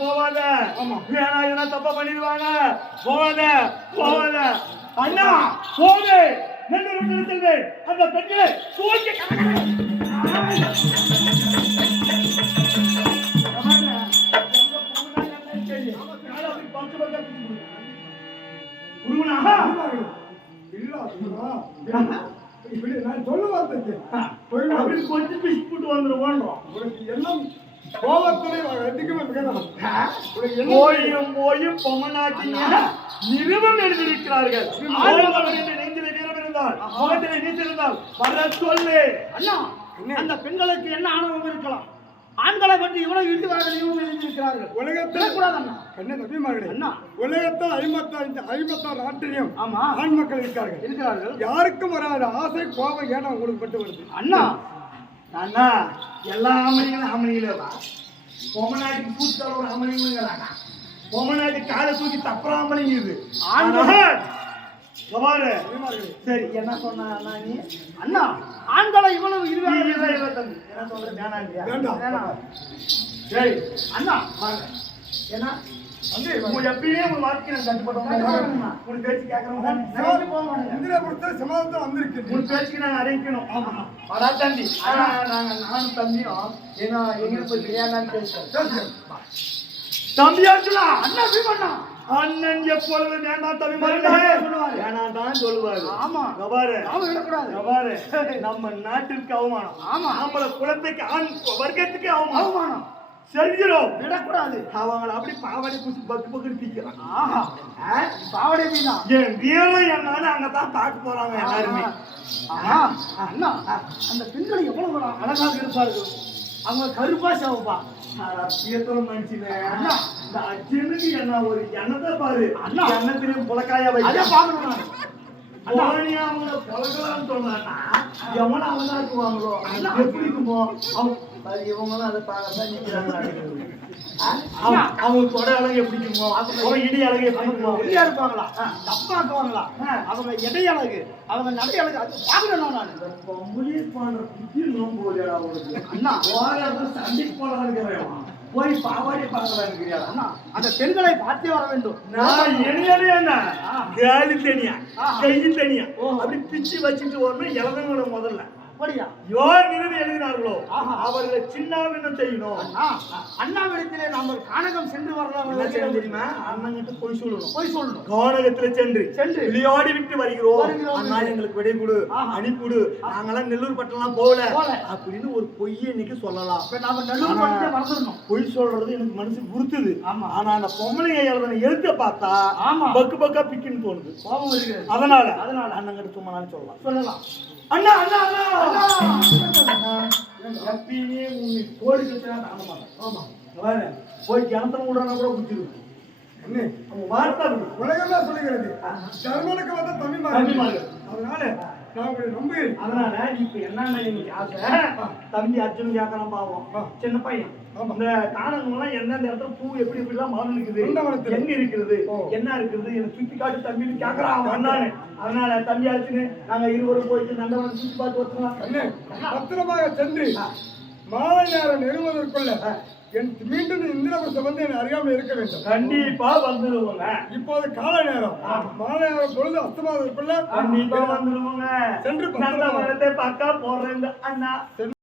போவாத வேணா என்ன தப்பா பண்ணிடுவாங்க போவாத போவாத அண்ணா போது நெல்லூர் அந்த பெண்ணை தூக்கி கொஞ்சம் பிஸ்கூட் வந்துருவோம் எல்லாம் போயும் பொம்மனாட்டிங்க நிறுவனம் எழுதியிருக்கிறார்கள். நெஞ்சிலே வீரம் இருந்தால் முகத்திலே நீச்சிருந்தால் வர சொல்லு. அண்ணா, அந்த பெண்களுக்கு என்ன ஆணவம் இருக்கலாம்? ஆண்களை பற்றி இவ்வளவு இழிவாக எழுதியிருக்கிறார்கள். உலகத்தில் கூடாது அண்ணா. என்ன தம்பிமார்களே, அண்ணா உலகத்தில் 56 நாட்டிலையும் ஆண் மக்கள் இருக்கிறார்கள். யாருக்கும் வராத ஆசை கோபம் ஏன்னா உங்களுக்கு பட்டு வருது அண்ணா? அண்ணா எல்லா ஆமணிகளும் ஆமணிகளேவா? பொம்மநாட்டுக்கு பூச்சால ஒரு ஆமணிங்கிறாங்க. பொம்மநாட்டு காலை தூக்கி தப்புற ஆமணிங்குது. சரி என்ன சொன்ன அண்ணா நீ? அண்ணா ஆண்களை இவ்வளவு என்ன சொல்ற வேணாண்டியா? சரி அண்ணா வாங்க. ஏன்னா வந்து எப்பயுமே உங்க வாழ்க்கை நான் கட்டுப்பட்டோம். உன் பேச்சு கேட்கறோம். சமாதானத்தில் வந்திருக்கு. உன் பேச்சுக்கு நாங்கள் அடைக்கணும். ஆமா தம்பி. நானும் தம்பியும் ஏன்னா எங்க போய் தெரியாதான்னு பேசுறேன். தம்பியாச்சுலா அண்ணா பீமண்ணா அண்ணன் எப்பொழுது வேண்டாம் தம்பி சொல்லுவாரு. வேணாம் தான் சொல்லுவாரு. ஆமா கபாரு கபாரு நம்ம நாட்டிற்கு அவமானம். ஆமா நம்மள குலத்துக்கு ஆண் வர்க்கத்துக்கு அவமானம் செல்கிறோம். விடக்கூடாது. அவங்களை அப்படி பாவாடை பூசி பக்கு பக்கு தீக்கிறான். பாவாடை மீனா என் வீரம் என்னான்னு அங்கதான் தாக்க போறாங்க எல்லாருமே. அண்ணா அந்த பெண்கள் எவ்வளவு அழகாக இருப்பார்கள். அவங்க கருப்பா சேவப்பா மனுஷனே. இந்த அர்ஜுனுக்கு என்ன ஒரு எண்ணத்தை பாரு. எண்ணத்திலையும் புலக்காயா வை பாக்கணும். அவங்கள புலக்கலான்னு சொன்னான்னா எவன அவங்க இருக்குவாங்களோ எப்படி இருக்குமோ இவங்களும் அதை பார்க்கதான் நிக்கிறாங்க. அவங்க கொடை அழகு எப்படி இருக்குமோ அவங்க இடி அழகு எப்படி இருக்குமோ இருப்பாங்களா தப்பாக்குவாங்களா அவங்க எடை அழகு அவங்க நடை அழகு அது பாக்கணும். நான் பொம்பளை பண்ற புத்தி நோம்போது அவங்களுக்கு. அண்ணா சண்டைக்கு போலாம் இருக்கிறேன். போய் பாவாடி பார்க்கறாங்க. அண்ணா அந்த பெண்களை பார்த்தே வர வேண்டும். நான் என்ன காலி தனியா கையில் தனியா அப்படி பிச்சு வச்சுட்டு வரணும். இளவங்களோட முதல்ல அப்படியா யார் நிறுவி எழுதினார்களோ அவர்களை சின்னாவின்னு செய்யணும். அண்ணாவிடத்திலே நாம் கானகம் சென்று வரலாம் தெரியுமா? அண்ணங்கிட்ட போய் சொல்லணும். கானகத்துல சென்று விளையாடி விட்டு வருகிறோம். அண்ணா எங்களுக்கு விடை கொடு அனுப்பிடு. நாங்கெல்லாம் நெல்லூர் பட்டம்லாம் போகல அப்படின்னு ஒரு பொய்யை இன்னைக்கு சொல்லலாம். நாம நெல்லூர் பட்டத்தை மறந்துடணும். பொய் சொல்றது எனக்கு மனசு குறுத்துது. ஆனா அந்த பொம்பளைங்க எழுதின எழுத்த பார்த்தா பக்கு பக்கா பிக்குன்னு தோணுது. அதனால அண்ணங்கிட்ட சும்மா சொல்லலாம். அண்ணா அண்ணா அண்ணா எப்பயுமே உன்னை கோடி கட்டினா தாங்க மாட்டேன். போய் கிணத்துல விடுறானா கூட குடிச்சிருக்கு. வார்த்தை உலகம்லாம் சொல்லுகிறது தர்மனுக்கு வந்த தம்பிமார்கள். அதனால அதனால இப்ப என்னன்னா இன்னைக்கு ஆசை தம்பி அர்ஜுன் கேட்கலாம். பாவம் சின்ன பையன். இந்த காணகம்லாம் எந்தெந்த இடத்துல பூ எப்படி எப்படிலாம் மரம் இருக்குது எங்க இருக்கிறது என்ன இருக்குது எனக்கு சுத்தி காட்டு தம்பின்னு கேட்கறான் அண்ணானு. அதனால தம்பி அழைச்சுன்னு நாங்க இருவரும் போயிட்டு நந்தவனம் சுத்தி பார்த்து வச்சுக்கலாம். பத்திரமாக சென்று மாலை நேரம் நெருங்குவதற்குள்ள மீண்டும் இந்திரபுரத்தை வந்து என்ன அறியாமல் இருக்க வேண்டும். கண்டிப்பா வந்துடுவோங்க. இப்போது காலை நேரம் மாலை நேரம் பொழுது அஸ்தமாவதற்குள்ள கண்டிப்பா வந்துடுவோங்க. சென்று நந்தவனத்தை பார்க்க போறேங்க அண்ணா.